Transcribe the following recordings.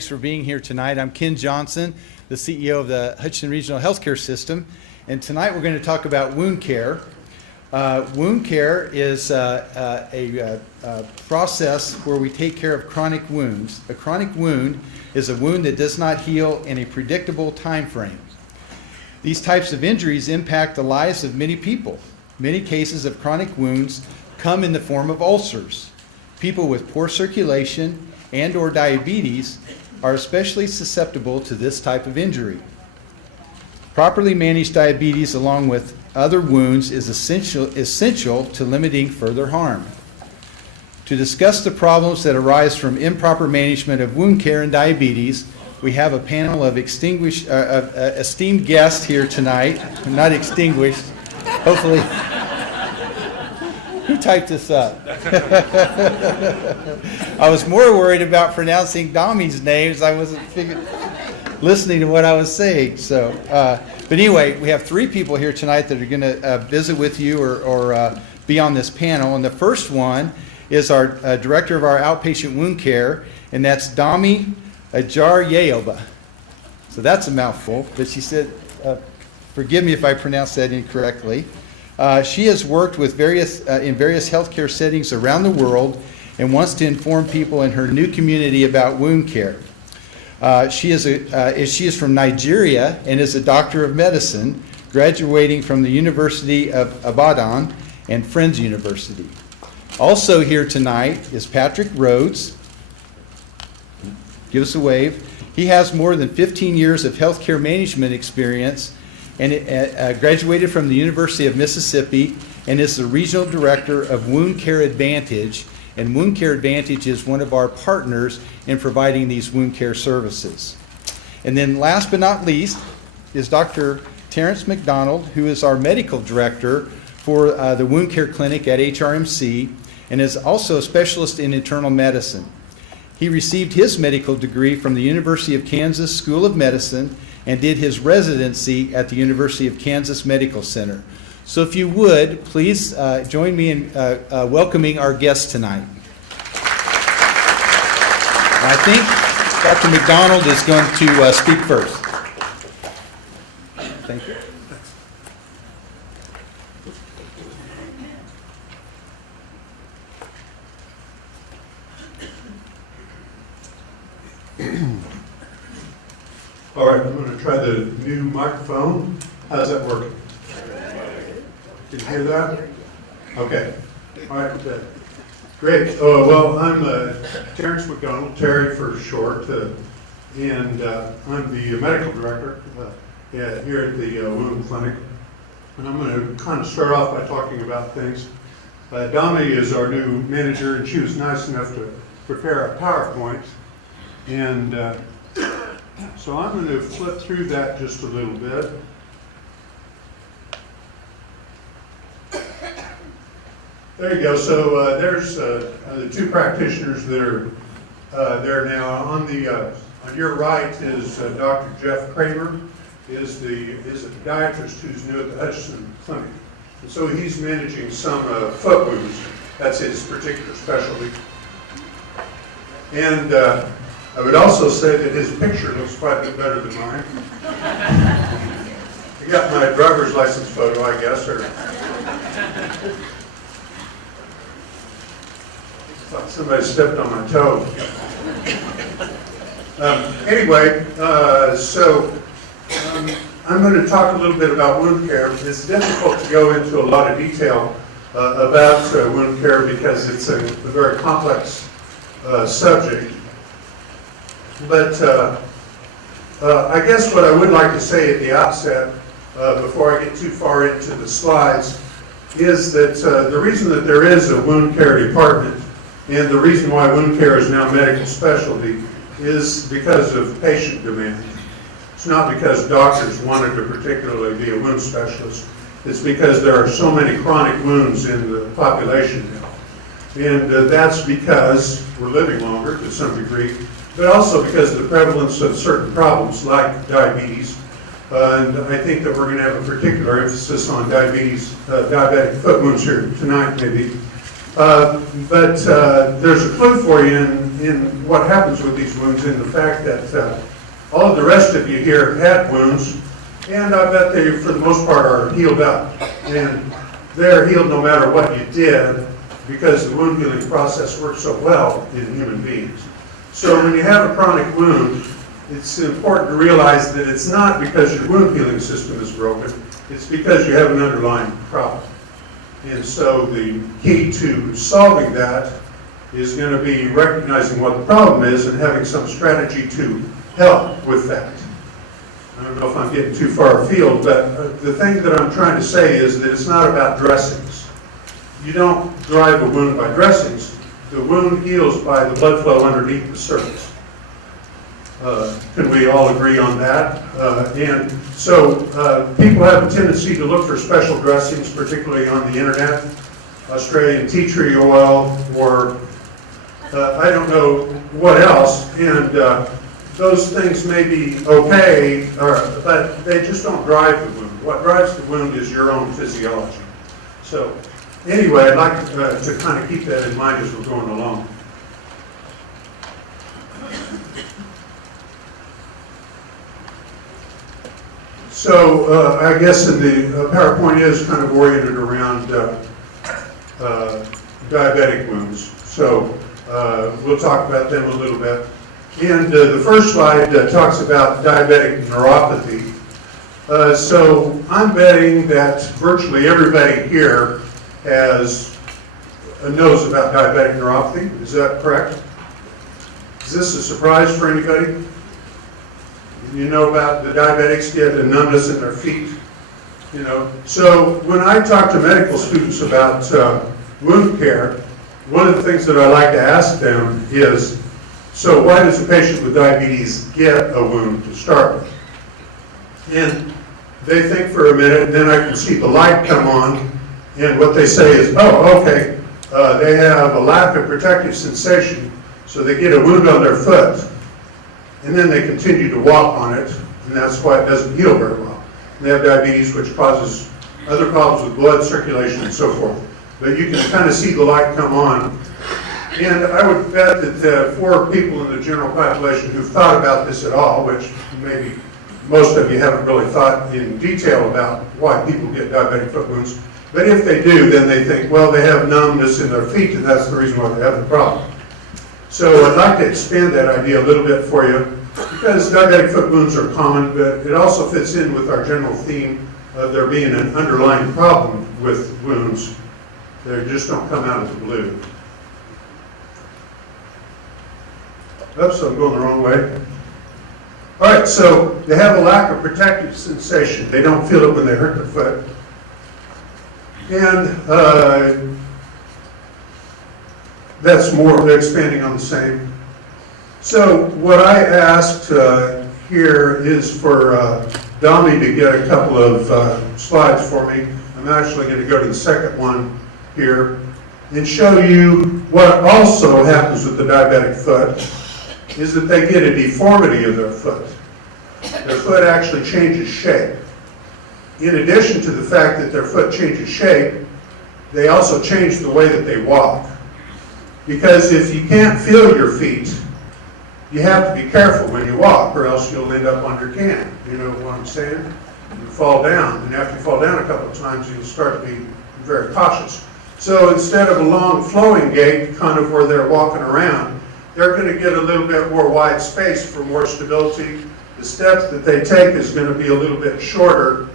Thanks for being here tonight. I'm Ken Johnson, the CEO of the Hutchinson Regional Healthcare System, and tonight we're going to talk about wound care. Wound care is a process where we take care of chronic wounds. A chronic wound is a wound that does not heal in a predictable time frame. These types of injuries impact the lives of many people. Many cases of chronic wounds come in the form of ulcers. People with poor circulation and or diabetes are especially susceptible to this type of injury. Properly managed diabetes along with other wounds is essential to limiting further harm. To discuss the problems that arise from improper management of wound care and diabetes, we have a panel of esteemed guests here tonight. Not extinguished, hopefully. Who typed this up? I was more worried about pronouncing Dami's names. I wasn't listening to what I was saying. So, but anyway, we have three people here tonight that are going to visit with you or be on this panel. And the first one is our director of our outpatient wound care, and that's Dami Ajar-Yeoba. So that's a mouthful, but she said, forgive me if I pronounced that incorrectly. She has worked with in various healthcare settings around the world and wants to inform people in her new community about wound care. She is from Nigeria and is a doctor of medicine, graduating from the University of Ibadan and Friends University. Also here tonight is Patrick Rhodes. Give us a wave. He has more than 15 years of healthcare management experience and graduated from the University of Mississippi and is the regional director of Wound Care Advantage. And Wound Care Advantage is one of our partners in providing these wound care services. And then last but not least is Dr. Terrence McDonald, who is our medical director for the wound care clinic at HRMC and is also a specialist in internal medicine. He received his medical degree from the University of Kansas School of Medicine and did his residency at the University of Kansas Medical Center. So if you would, please join me in welcoming our guests tonight. I think Dr. McDonald is going to speak first. Thank you. All right, I'm going to try the new microphone. How's that working? Can you hear that? Okay. All right. Great. Well, I'm Terrence McDonald, Terry for short, and I'm the medical director here at the wound clinic. And I'm going to kind of start off by talking about things. Dami is our new manager, and she was nice enough to prepare a PowerPoint. And so I'm going to flip through that just a little bit. There you go. So there's the two practitioners that are there now. On your right is Dr. Jeff Kramer, is a podiatrist who's new at the Hutchinson Clinic. And so he's managing some foot wounds. That's his particular specialty. And I would also say that his picture looks quite a bit better than mine. I got my driver's license photo, I guess, or thought somebody stepped on my toe. Anyway, I'm going to talk a little bit about wound care. It's difficult to go into a lot of detail about wound care because it's a very complex subject. But I guess what I would like to say at the outset, before I get too far into the slides, is that the reason that there is a wound care department and the reason why wound care is now medical specialty is because of patient demand. It's not because doctors wanted to particularly be a wound specialist. It's because there are so many chronic wounds in the population now. And that's because we're living longer to some degree, but also because of the prevalence of certain problems like diabetes. And I think that we're going to have a particular emphasis on diabetes, diabetic foot wounds here tonight maybe. But there's a clue for you in what happens with these wounds, in the fact that all of the rest of you here have had wounds, and I bet they, for the most part, are healed up. And they're healed no matter what you did, because the wound healing process works so well in human beings. So when you have a chronic wound, it's important to realize that it's not because your wound healing system is broken, it's because you have an underlying problem. And so the key to solving that is going to be recognizing what the problem is and having some strategy to help with that. I don't know if I'm getting too far afield, but the thing that I'm trying to say is that it's not about dressings. You don't drive a wound by dressings. The wound heals by the blood flow underneath the surface. Can we all agree on that? And so people have a tendency to look for special dressings, particularly on the internet, Australian tea tree oil, or I don't know what else, and those things may be okay, but they just don't drive the wound. What drives the wound is your own physiology. So anyway, I'd like to kind of keep that in mind as we're going along. So I guess in the PowerPoint is kind of oriented around diabetic wounds. So we'll talk about them a little bit. And the first slide talks about diabetic neuropathy. So I'm betting that virtually everybody here knows about diabetic neuropathy. Is that correct? Is this a surprise for anybody? You know about the diabetics get a numbness in their feet, you know. So when I talk to medical students about wound care, one of the things that I like to ask them is, so why does a patient with diabetes get a wound to start with? And they think for a minute, and then I can see the light come on, and what they say is, oh, okay, they have a lack of protective sensation, so they get a wound on their foot, and then they continue to walk on it, and that's why it doesn't heal very well. And they have diabetes, which causes other problems with blood circulation and so forth. But you can kind of see the light come on. And I would bet that for people in the general population who've thought about this at all, which maybe most of you haven't really thought in detail about why people get diabetic foot wounds, but if they do, then they think, well, they have numbness in their feet, and that's the reason why they have the problem. So I'd like to expand that idea a little bit for you, because diabetic foot wounds are common, but it also fits in with our general theme of there being an underlying problem with wounds. They just don't come out of the blue. Oops, I'm going the wrong way. All right, so they have a lack of protective sensation. They don't feel it when they hurt their foot. And that's more, they're expanding on the same. So what I asked here is for Dami to get a couple of slides for me. I'm actually going to go to the second one here and show you what also happens with the diabetic foot is that they get a deformity of their foot. Their foot actually changes shape. In addition to the fact that their foot changes shape, they also change the way that they walk. Because if you can't feel your feet, you have to be careful when you walk, or else you'll end up on your can. You know what I'm saying? You fall down, and after you fall down a couple of times, you'll start to be very cautious. So instead of a long flowing gait, kind of where they're walking around, they're going to get a little bit more wide space for more stability. The steps that they take is going to be a little bit shorter,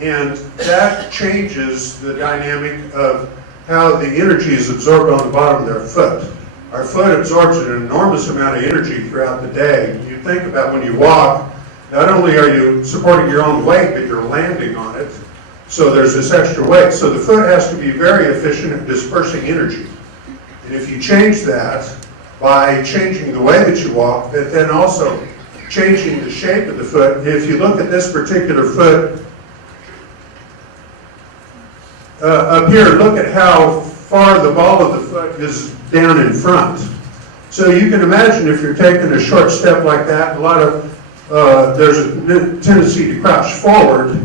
and that changes the dynamic of how the energy is absorbed on the bottom of their foot. Our foot absorbs an enormous amount of energy throughout the day. You think about when you walk, not only are you supporting your own weight, but you're landing on it. So there's this extra weight. So the foot has to be very efficient at dispersing energy. And if you change that by changing the way that you walk, but then also changing the shape of the foot, if you look at this particular foot, up here, look at how far the ball of the foot is down in front. So you can imagine if you're taking a short step like that, there's a tendency to crouch forward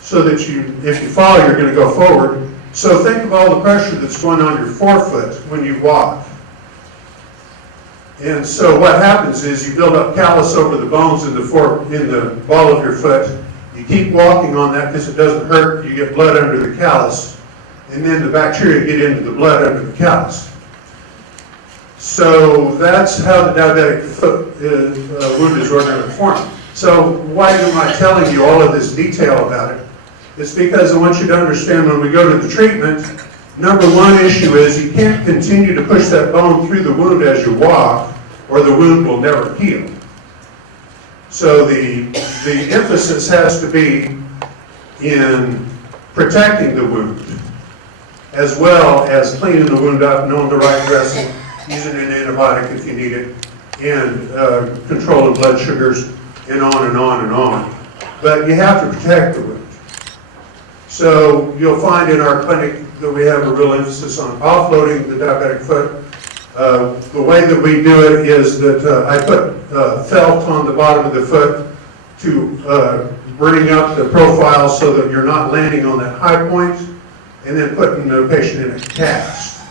so that if you fall, you're going to go forward. So think of all the pressure that's going on your forefoot when you walk. And so what happens is you build up callus over the bones in the ball of your foot. You keep walking on that because it doesn't hurt. You get blood under the callus. And then the bacteria get into the blood under the callus. So that's how the diabetic foot wound disorder is formed. So why am I telling you all of this detail about it? It's because I want you to understand when we go to the treatment, number one issue is you can't continue to push that bone through the wound as you walk, or the wound will never heal. So the emphasis has to be in protecting the wound, as well as cleaning the wound up, knowing the right dressing, using an antibiotic if you need it, and controlling blood sugars, and on and on and on. But you have to protect the wound. So you'll find in our clinic that we have a real emphasis on offloading the diabetic foot. The way that we do it is that I put felt on the bottom of the foot to bring up the profile so that you're not landing on that high point, and then putting the patient in a cast.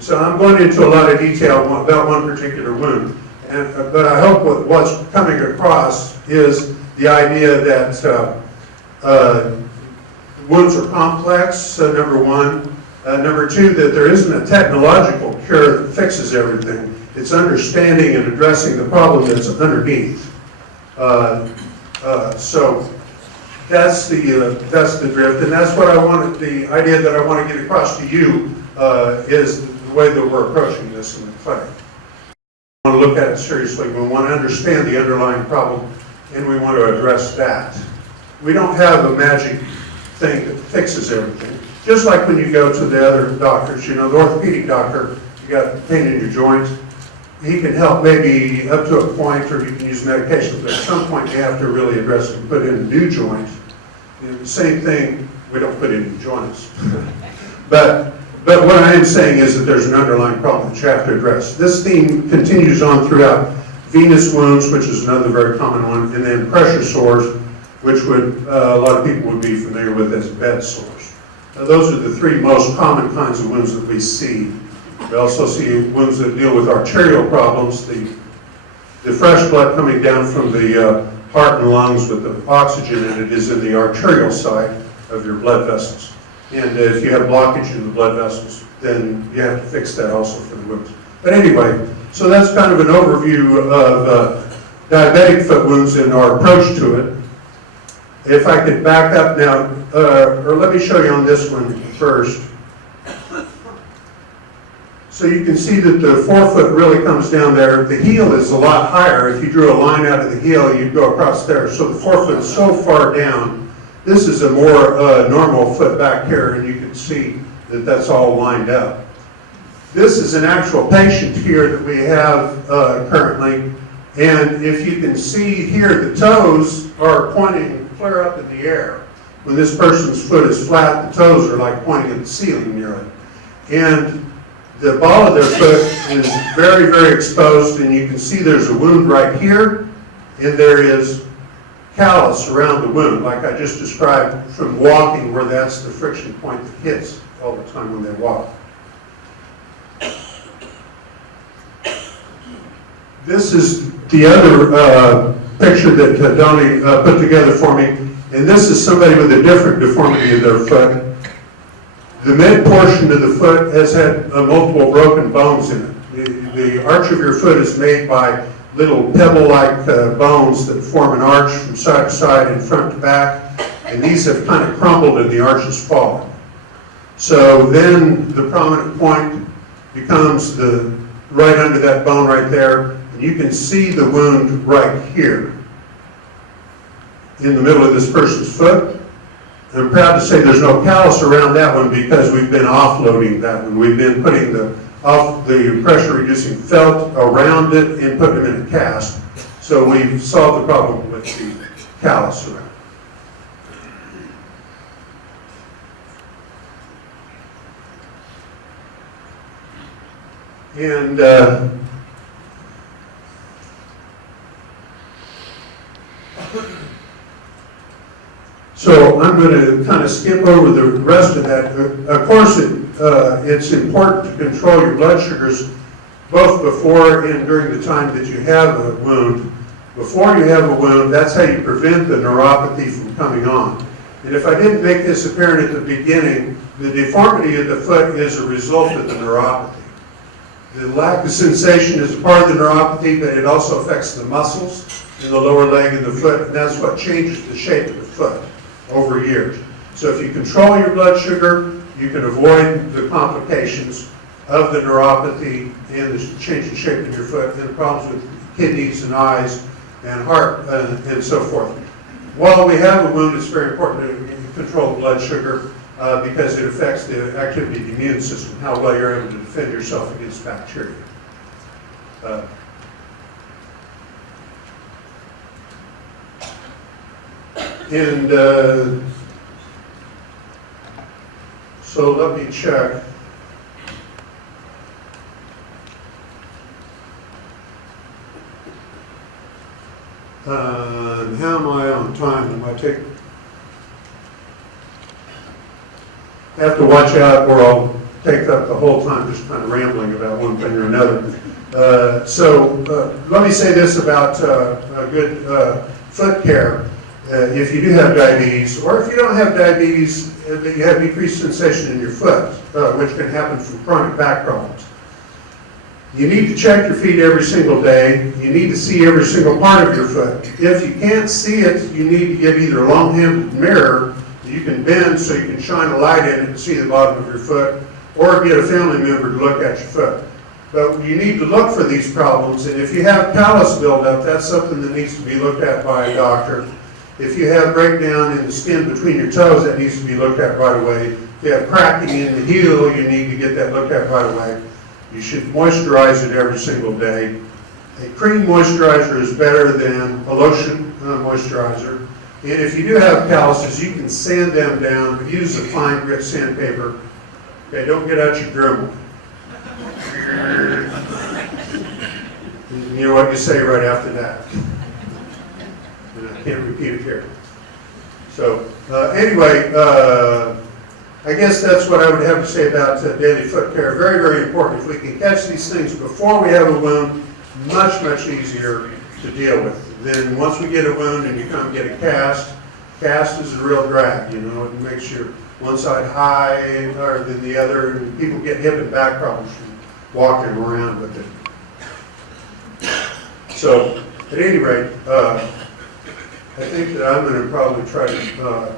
So I'm going into a lot of detail about one particular wound, but I hope what's coming across is the idea that wounds are complex, number one. Number two, that there isn't a technological cure that fixes everything. It's understanding and addressing the problem that's underneath. So that's the drift, and that's what I wanted. The idea that I want to get across to you is the way that we're approaching this in the clinic. We want to look at it seriously. We want to understand the underlying problem, and we want to address that. We don't have a magic thing that fixes everything. Just like when you go to the other doctors, you know, the orthopedic doctor, you got pain in your joint, he can help maybe up to a point, or you can use medication, but at some point you have to really address it and put in a new joint. And the same thing, we don't put in new joints. But what I am saying is that there's an underlying problem that you have to address. This theme continues on throughout venous wounds, which is another very common one, and then pressure sores, which a lot of people would be familiar with as bed sores. Now, those are the three most common kinds of wounds that we see. We also see wounds that deal with arterial problems, the fresh blood coming down from the heart and lungs with the oxygen in it is in the arterial side of your blood vessels. And if you have blockage in the blood vessels, then you have to fix that also for the wounds. But anyway, so that's kind of an overview of diabetic foot wounds and our approach to it. If I could back up now, or let me show you on this one first. So you can see that the forefoot really comes down there. The heel is a lot higher. If you drew a line out of the heel, you'd go across there. So the forefoot is so far down. This is a more normal foot back here, and you can see that that's all lined up. This is an actual patient here that we have currently. And if you can see here, the toes are pointing clear up in the air. When this person's foot is flat, the toes are like pointing at the ceiling nearly. And the ball of their foot is very, very exposed, and you can see there's a wound right here, and there is callus around the wound, like I just described from walking, where that's the friction point that hits all the time when they walk. This is the other picture that Donnie put together for me, and this is somebody with a different deformity of their foot. The mid portion of the foot has had multiple broken bones in it. The arch of your foot is made by little pebble-like bones that form an arch from side to side and front to back, and these have kind of crumbled and the arch has fallen. So then the prominent point becomes right under that bone right there, and you can see the wound right here in the middle of this person's foot. I'm proud to say there's no callus around that one because we've been offloading that one. We've been putting the pressure-reducing felt around it and putting them in a cast. So we've solved the problem with the callus around. And so I'm going to kind of skip over the rest of that. Of course, it's important to control your blood sugars both before and during the time that you have a wound. Before you have a wound, that's how you prevent the neuropathy from coming on. And if I didn't make this apparent at the beginning, the deformity of the foot is a result of the neuropathy. The lack of sensation is a part of the neuropathy, but it also affects the muscles in the lower leg and the foot, and that's what changes the shape of the foot over years. So if you control your blood sugar, you can avoid the complications of the neuropathy and the change in shape in your foot and the problems with kidneys and eyes and heart and so forth. While we have a wound, it's very important to control blood sugar because it affects the activity of the immune system, how well you're able to defend yourself against bacteria. So let me check. How am I on time? Am I taking? I have to watch out or I'll take up the whole time just kind of rambling about one thing or another. Let me say this about good foot care. If you do have diabetes, or if you don't have diabetes, but you have decreased sensation in your foot, which can happen from chronic back problems. You need to check your feet every single day. You need to see every single part of your foot. If you can't see it, you need to get either a long-handled mirror that you can bend so you can shine a light in it and see the bottom of your foot, or get a family member to look at your foot. But you need to look for these problems, and if you have callus buildup, that's something that needs to be looked at by a doctor. If you have breakdown in the skin between your toes, that needs to be looked at right away. If you have cracking in the heel, you need to get that looked at right away. You should moisturize it every single day. A cream moisturizer is better than a lotion moisturizer. And if you do have calluses, you can sand them down. Use a fine grit sandpaper. Okay, don't get out your Dremel. You know what you say right after that. And I can't repeat it here. So anyway, I guess that's what I would have to say about daily foot care. Very, very important. If we can catch these things before we have a wound, much, much easier to deal with. Then once we get a wound and you come and get a cast is a real drag, you know. It makes your one side higher than the other, and people get hip and back problems from walking around with it. So, at any rate, I think that I'm going to probably try to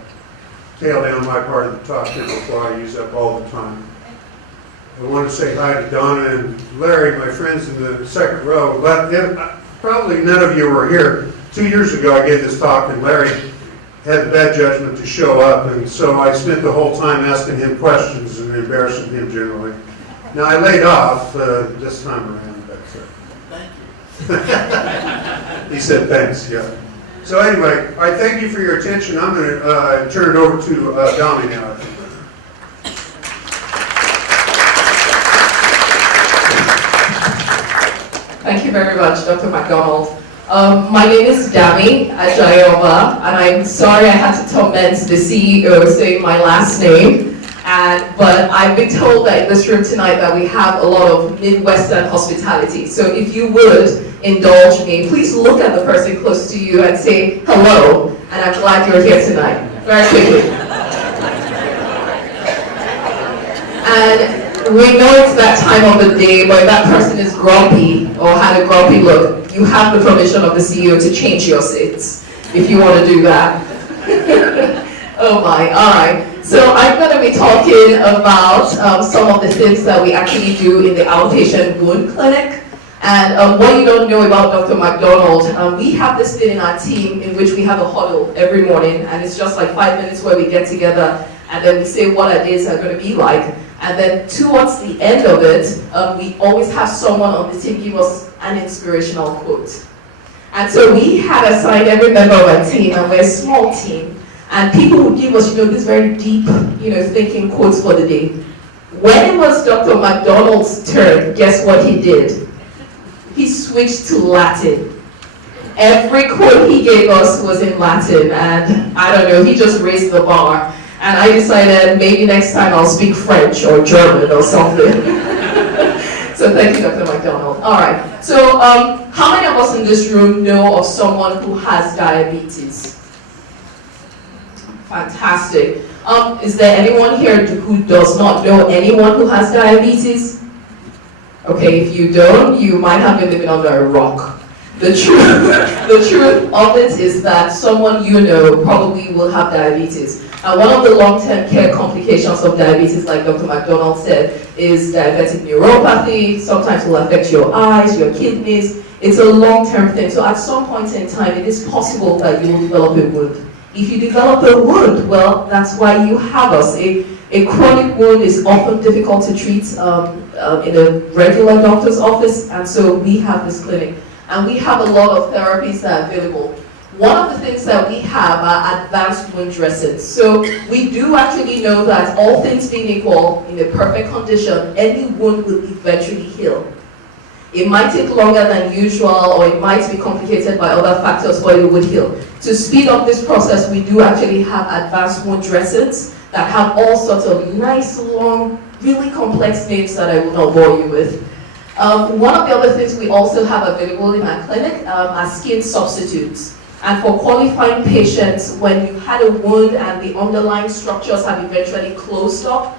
tail down my part of the talk here before I use up all the time. I want to say hi to Donna and Larry, my friends in the second row. Probably none of you were here. 2 years ago I gave this talk and Larry had the bad judgment to show up, and so I spent the whole time asking him questions and embarrassing him generally. Now I laid off this time around, but thank you. He said thanks, yeah. So anyway, I thank you for your attention. I'm going to turn it over to Dami now. Thank you very much, Dr. McDonald. My name is Dami Ajayova, and I'm sorry I had to torment the CEO saying my last name. But I've been told that in this room tonight that we have a lot of Midwestern hospitality. So if you would indulge me, please look at the person close to you and say hello, and I'm glad you're here tonight. Very quickly. And we know it's that time of the day, but if that person is grumpy or had a grumpy look, you have the permission of the CEO to change your seats if you want to do that. Oh my, all right. So I'm going to be talking about some of the things that we actually do in the outpatient wound clinic. And what you don't know about Dr. McDonald, we have this thing in our team in which we have a huddle every morning, and it's just like 5 minutes where we get together and then we say what our days are going to be like. And then towards the end of it, we always have someone on the team give us an inspirational quote. And so we had assigned every member of our team, and we're a small team, and people would give us, these very deep, thinking quotes for the day. When it was Dr. McDonald's turn, guess what he did? He switched to Latin. Every quote he gave us was in Latin, and I don't know, he just raised the bar. And I decided maybe next time I'll speak French or German or something. So thank you, Dr. McDonald. All right. So, how many of us in this room know of someone who has diabetes? Fantastic. Is there anyone here who does not know anyone who has diabetes? Okay, if you don't, you might have been living under a rock. The truth of it is that someone you know probably will have diabetes. And one of the long-term care complications of diabetes, like Dr. McDonald said, is diabetic neuropathy. Sometimes it will affect your eyes, your kidneys. It's a long-term thing. So at some point in time, it is possible that you will develop a wound. If you develop a wound, well, that's why you have us. A chronic wound is often difficult to treat in a regular doctor's office, and so we have this clinic. And we have a lot of therapies that are available. One of the things that we have are advanced wound dressings. So we do actually know that all things being equal, in a perfect condition, any wound will eventually heal. It might take longer than usual, or it might be complicated by other factors, but it would heal. To speed up this process, we do actually have advanced wound dressings that have all sorts of nice, long, really complex names that I will not bore you with. One of the other things we also have available in our clinic are skin substitutes. And for qualifying patients, when you've had a wound and the underlying structures have eventually closed up,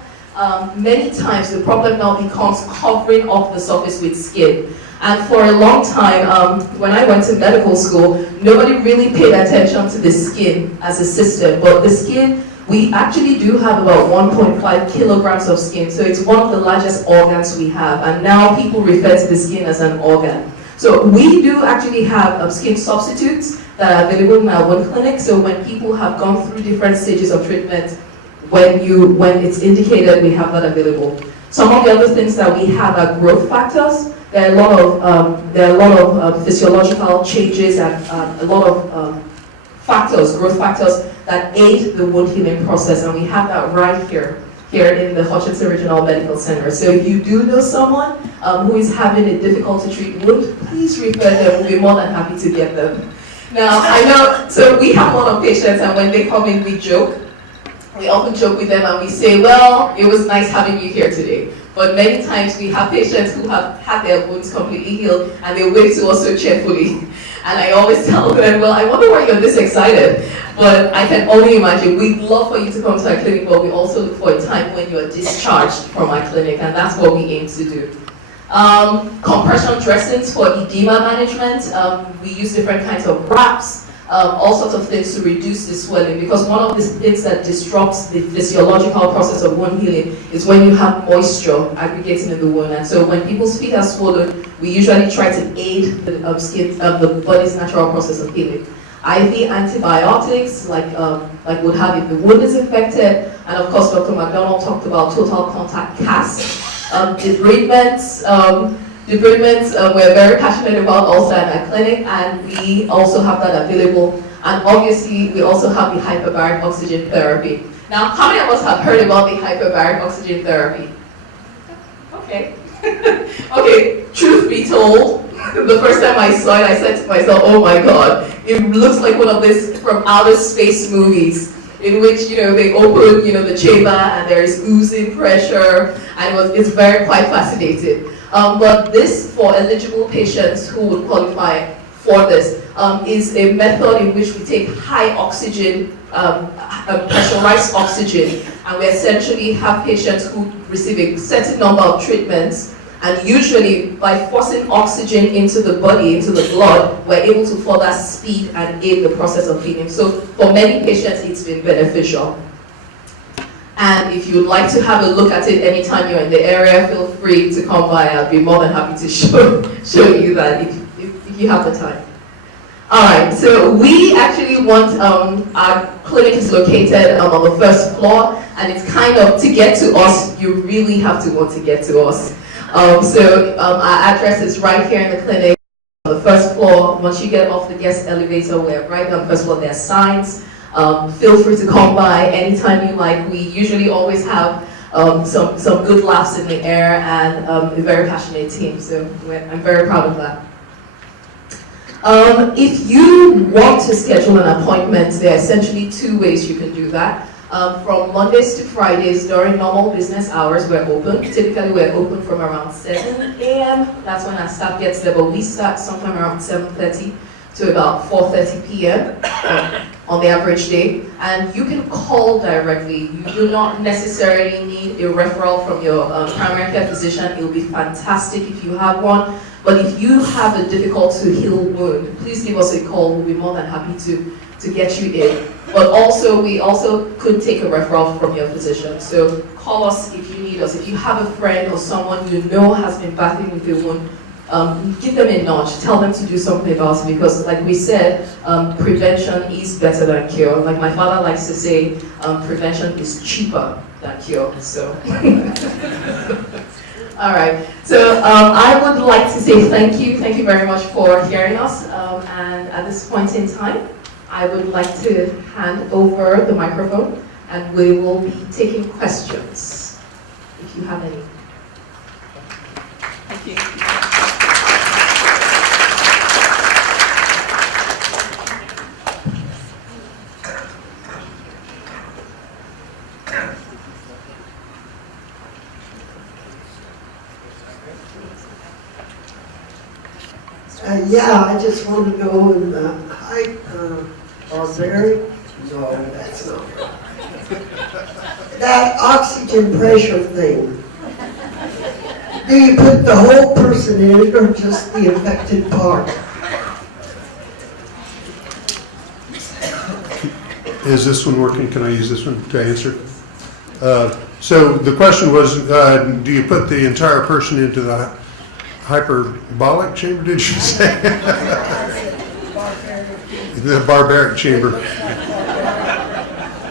many times the problem now becomes covering up the surface with skin. And for a long time, when I went to medical school, nobody really paid attention to the skin as a system. But the skin, we actually do have about 1.5 kilograms of skin. So it's one of the largest organs we have. And now people refer to the skin as an organ. So we do actually have skin substitutes that are available in our wound clinic. So when people have gone through different stages of treatment, when it's indicated, we have that available. Some of the other things that we have are growth factors. There are a lot of physiological changes and a lot of growth factors that aid the wound healing process, and we have that right here in the Hutchinson Regional Medical Center. So if you do know someone who is having a difficult to treat wound, please refer them. We'll be more than happy to get them. Now, I know, so we have a lot of patients, and when they come in, we joke. We often joke with them and we say, well, it was nice having you here today. But many times we have patients who have had their wounds completely healed and they wave to us so cheerfully. And I always tell them, well, I wonder why you're this excited. But I can only imagine, we'd love for you to come to our clinic, but we also look for a time when you're discharged from our clinic, and that's what we aim to do. Compression dressings for edema management. We use different kinds of wraps. All sorts of things to reduce the swelling, because one of the things that disrupts the physiological process of wound healing is when you have moisture aggregating in the wound. And so when people's feet are swollen, we usually try to aid the body's natural process of healing. IV antibiotics, like would have if the wound is infected, and of course Dr. McDonald talked about total contact casts, debridements. Debridements, we're very passionate about also at our clinic, and we also have that available. And obviously, we also have the hyperbaric oxygen therapy. Now, how many of us have heard about the hyperbaric oxygen therapy? Okay. Okay, truth be told, the first time I saw it, I said to myself, oh my God, it looks like one of these from outer space movies, in which, they open, the chamber and there is oozing pressure, and it's quite fascinating. But this, for eligible patients who would qualify for this, is a method in which we take high oxygen, pressurized oxygen, and we essentially have patients who receive a certain number of treatments, and usually by forcing oxygen into the body, into the blood, we're able to further speed and aid the process of healing. So for many patients, it's been beneficial. And if you'd like to have a look at it anytime you're in the area, feel free to come by. I'll be more than happy to show you that if you have the time. All right, so we actually want, our clinic is located on the first floor, and it's kind of, to get to us, you really have to want to get to us. So our address is right here in the clinic, on the first floor. Once you get off the guest elevator, we're right on the first floor, there are signs. Feel free to come by anytime you like. We usually always have some good laughs in the air, and a very passionate team, so I'm very proud of that. If you want to schedule an appointment, there are essentially two ways you can do that. From Mondays to Fridays during normal business hours, we're open. Typically, we're open from around 7 a.m. That's when our staff gets there, but we start sometime around 7:30 to about 4:30 p.m. On the average day. And you can call directly. You do not necessarily need a referral from your primary care physician. It will be fantastic if you have one. But if you have a difficult to heal wound, please give us a call. We'll be more than happy to get you in. But also, we also could take a referral from your physician. So call us if you need us. If you have a friend or someone you know has been battling with a wound, give them a nudge. Tell them to do something about it, because like we said, prevention is better than cure. Like my father likes to say, prevention is cheaper than cure. So. All right, so I would like to say thank you very much for hearing us, and at this point in time, I would like to hand over the microphone, and we will be taking questions, if you have any. Thank you. Yeah, I just want to go in the height barbaric. No, that's not right. That oxygen pressure thing. Do you put the whole person in it or just the affected part? Is this one working? Can I use this one to answer? So the question was, do you put the entire person into the hyperbolic chamber, did you say? The barbaric chamber.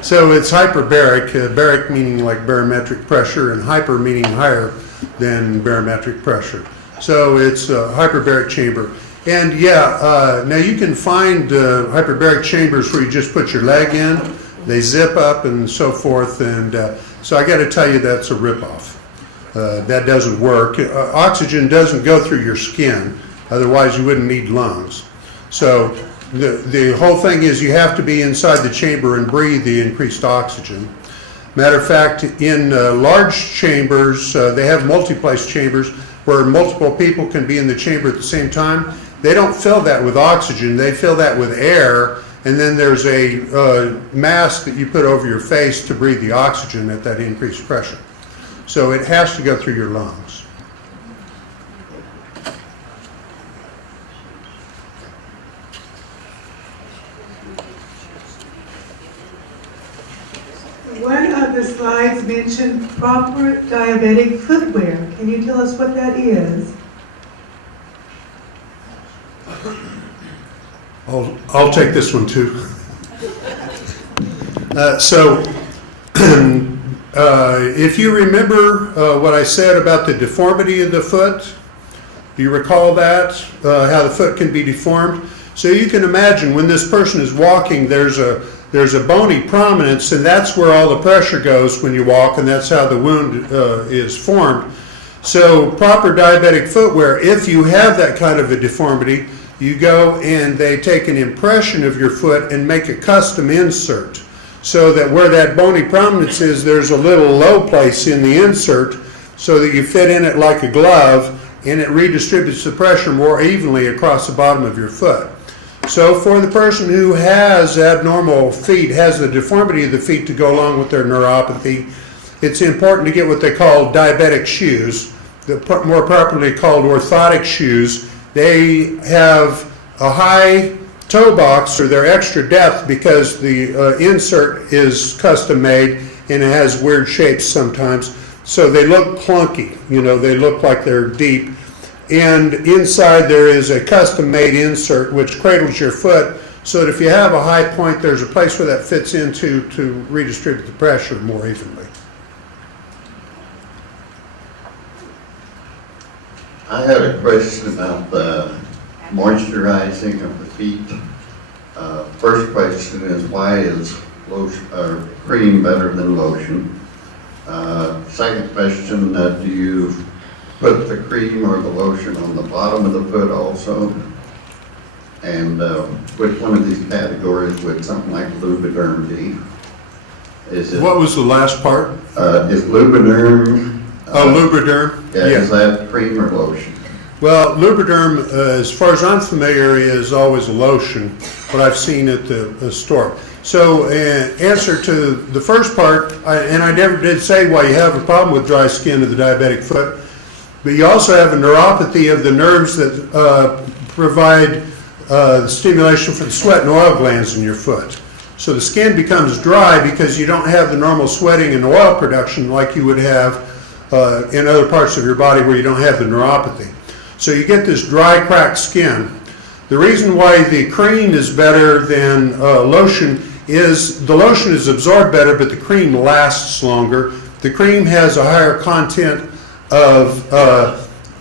So it's hyperbaric, baric meaning like barometric pressure, and hyper meaning higher than barometric pressure. So it's a hyperbaric chamber. And yeah, now you can find hyperbaric chambers where you just put your leg in, they zip up and so forth, and so I got to tell you that's a ripoff. That doesn't work. Oxygen doesn't go through your skin, otherwise you wouldn't need lungs. So the whole thing is you have to be inside the chamber and breathe the increased oxygen. Matter of fact, in large chambers, they have multi-place chambers where multiple people can be in the chamber at the same time. They don't fill that with oxygen, they fill that with air, and then there's a mask that you put over your face to breathe the oxygen at that increased pressure. So it has to go through your lungs. One of the slides mentioned proper diabetic footwear. Can you tell us what that is? I'll take this one too. If you remember what I said about the deformity of the foot, do you recall that? How the foot can be deformed? So you can imagine when this person is walking, there's a bony prominence, and that's where all the pressure goes when you walk, and that's how the wound is formed. So proper diabetic footwear, if you have that kind of a deformity, you go and they take an impression of your foot and make a custom insert, so that where that bony prominence is, there's a little low place in the insert so that you fit in it like a glove, and it redistributes the pressure more evenly across the bottom of your foot. So for the person who has abnormal feet, has the deformity of the feet to go along with their neuropathy, it's important to get what they call diabetic shoes, more properly called orthotic shoes. They have a high toe box, or they're extra depth because the insert is custom made and it has weird shapes sometimes. So they look clunky, they look like they're deep. And inside there is a custom made insert which cradles your foot, so that if you have a high point, there's a place where that fits into to redistribute the pressure more evenly. I had a question about the moisturizing of the feet. First question is, why is cream better than lotion? Second question, do you put the cream or the lotion on the bottom of the foot also? And which one of these categories would something like Lubriderm be? Is it, What was the last part? is Lubriderm? Oh, Lubriderm? Yeah, is that cream or lotion? Well, Lubriderm, as far as I'm familiar, is always a lotion, what I've seen at the store. So, answer to the first part, and I never did say why you have a problem with dry skin of the diabetic foot, but you also have a neuropathy of the nerves that provide the stimulation for the sweat and oil glands in your foot. So the skin becomes dry because you don't have the normal sweating and oil production like you would have in other parts of your body where you don't have the neuropathy. So you get this dry, cracked skin. The reason why the cream is better than lotion is the lotion is absorbed better, but the cream lasts longer. The cream has a higher content of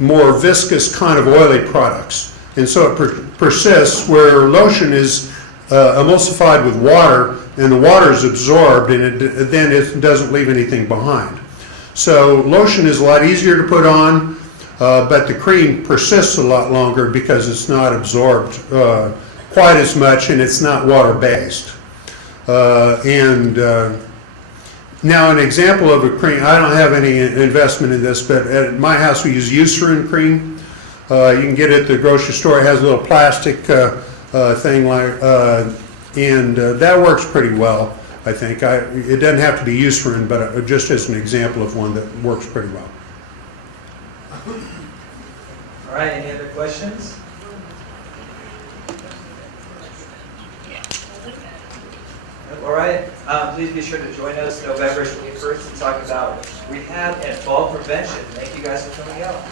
more viscous kind of oily products. And so it persists, where lotion is emulsified with water, and the water is absorbed, and then it doesn't leave anything behind. So lotion is a lot easier to put on, but the cream persists a lot longer because it's not absorbed quite as much, and it's not water-based. Now, an example of a cream, I don't have any investment in this, but at my house we use Eucerin cream. You can get it at the grocery store. It has a little plastic thing and that works pretty well, I think. It doesn't have to be Eucerin, but just as an example of one that works pretty well. All right, any other questions? All right, please be sure to join us November 21st to talk about rehab and fall prevention. Thank you guys for coming out.